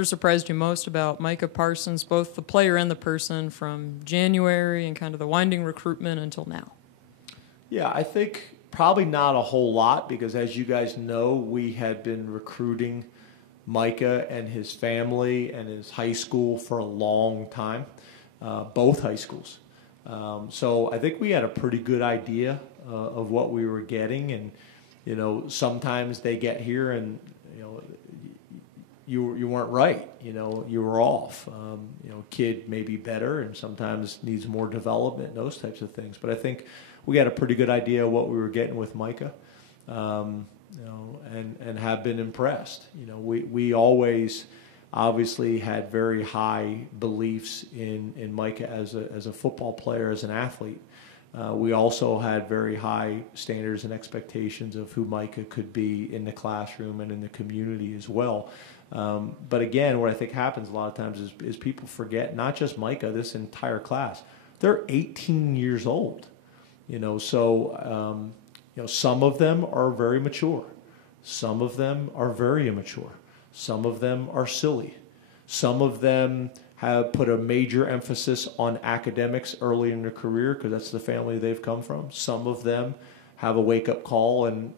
surprised you most about Micah Parsons, both the player and the person, from January and kind of the winding recruitment until now? Yeah, I think probably not a whole lot because, as you guys know, we had been recruiting Micah and his family and his high school for a long time, both high schools. So I think we had a pretty good idea of what we were getting, and sometimes they get here and you weren't right. You were off. Kid may be better and sometimes needs more development and those types of things. But I think we had a pretty good idea of what we were getting with Micah, and have been impressed. We always obviously had very high beliefs in Micah as a football player, as an athlete. We also had very high standards and expectations of who Micah could be in the classroom and in the community as well. But again, what I think happens a lot of times is people forget, not just Micah, this entire class. They're 18 years old, so some of them are very mature. Some of them are very immature. Some of them are silly. Some of them have put a major emphasis on academics early in their career because that's the family they've come from. Some of them have a wake-up call and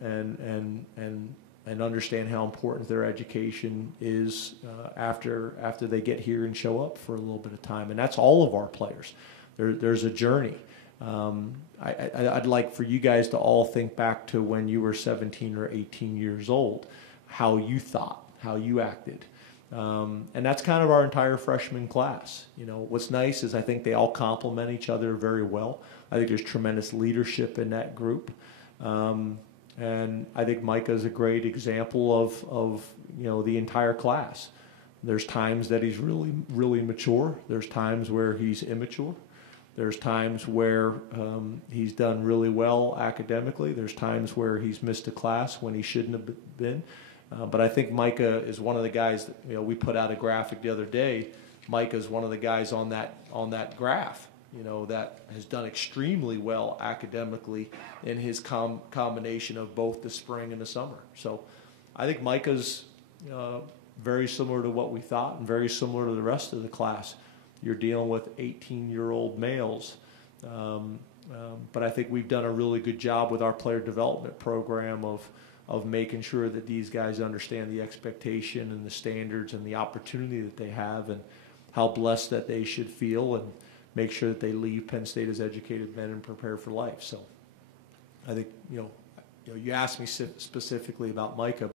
understand how important their education is after they get here and show up for a little bit of time. And that's all of our players. There's a journey. I'd like for you guys to all think back to when you were 17 or 18 years old, how you thought, how you acted. And that's kind of our entire freshman class. What's nice is I think they all complement each other very well. I think there's tremendous leadership in that group. And I think Micah is a great example of the entire class. There's times that he's really, really mature. There's times where he's immature. There's times where he's done really well academically. There's times where he's missed a class when he shouldn't have been. But I think Micah is one of the guys that, we put out a graphic the other day. Micah is one of the guys on that graph, that has done extremely well academically in his combination of both the spring and the summer. So I think Micah's very similar to what we thought and very similar to the rest of the class. You're dealing with 18-year-old males. But I think we've done a really good job with our player development program of making sure that these guys understand the expectation and the standards and the opportunity that they have and how blessed that they should feel, and make sure that they leave Penn State as educated men and prepare for life. So I think, you asked me specifically about Micah.